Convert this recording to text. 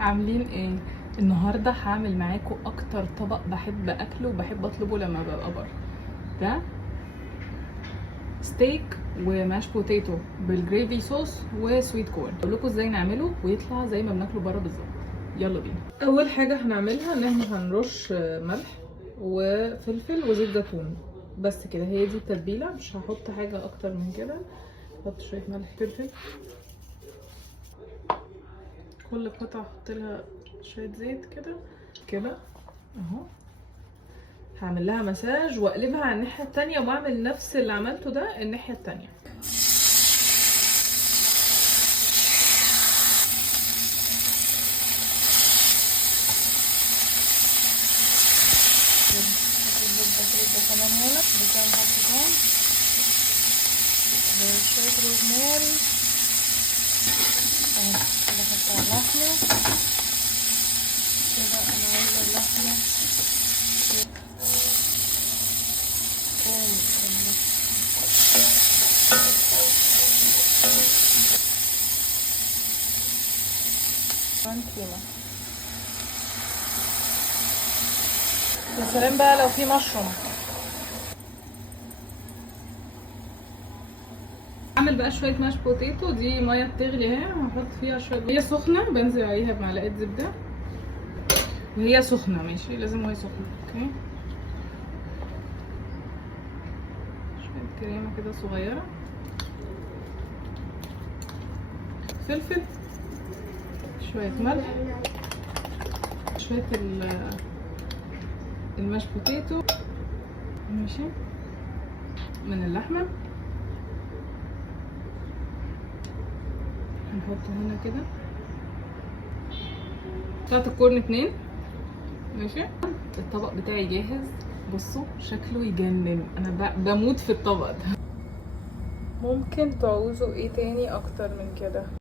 عاملين ايه؟ النهارده هعمل معاكم اكتر طبق بحب اكله وبحب اطلبه لما ببقى بره. ده ستيك وماش بوتيتو بالجريفي صوص وسويت كورن. اقول لكم ازاي نعمله ويطلع زي ما بناكله بره بالظبط. يلا بينا. اول حاجه هنعملها ان احنا هنرش ملح وفلفل وزيت زيتون، بس كده. هي دي التتبيله، مش هحط حاجه اكتر من كده. احط شويه ملح فلفل، كل قطعه احط لها شويه زيت كده كده اهو. هعمل لها مساج واقلبها على الناحيه التانية واعمل نفس اللي عملته ده الناحيه التانية. كمان هنا بكام حبتين بشوية روزماري اهو كده. احط على اللحمة كده. انا عايزة اللحمة كمان كيمة. يا سلام بقى لو في مشروم. اعمل بقى شويه ماش بوتيتو. دي ميه بتغلي اهي، هحط فيها شويه هي سخنه، بنزل عليها بمعلقه زبده وهي سخنه. ماشي، لازم وهي سخنه. اوكي، شويه كريمه كده صغيره، فلفل، شويه ملح، شويه الماش بوتيتو ماشي من اللحمه. هنحطه هنا كده. بتاعت الكورن 2 ماشي. الطبق بتاعي جاهز. بصوا شكله يجنن، انا بموت في الطبق ده. ممكن تعوزوا ايه تاني اكتر من كده؟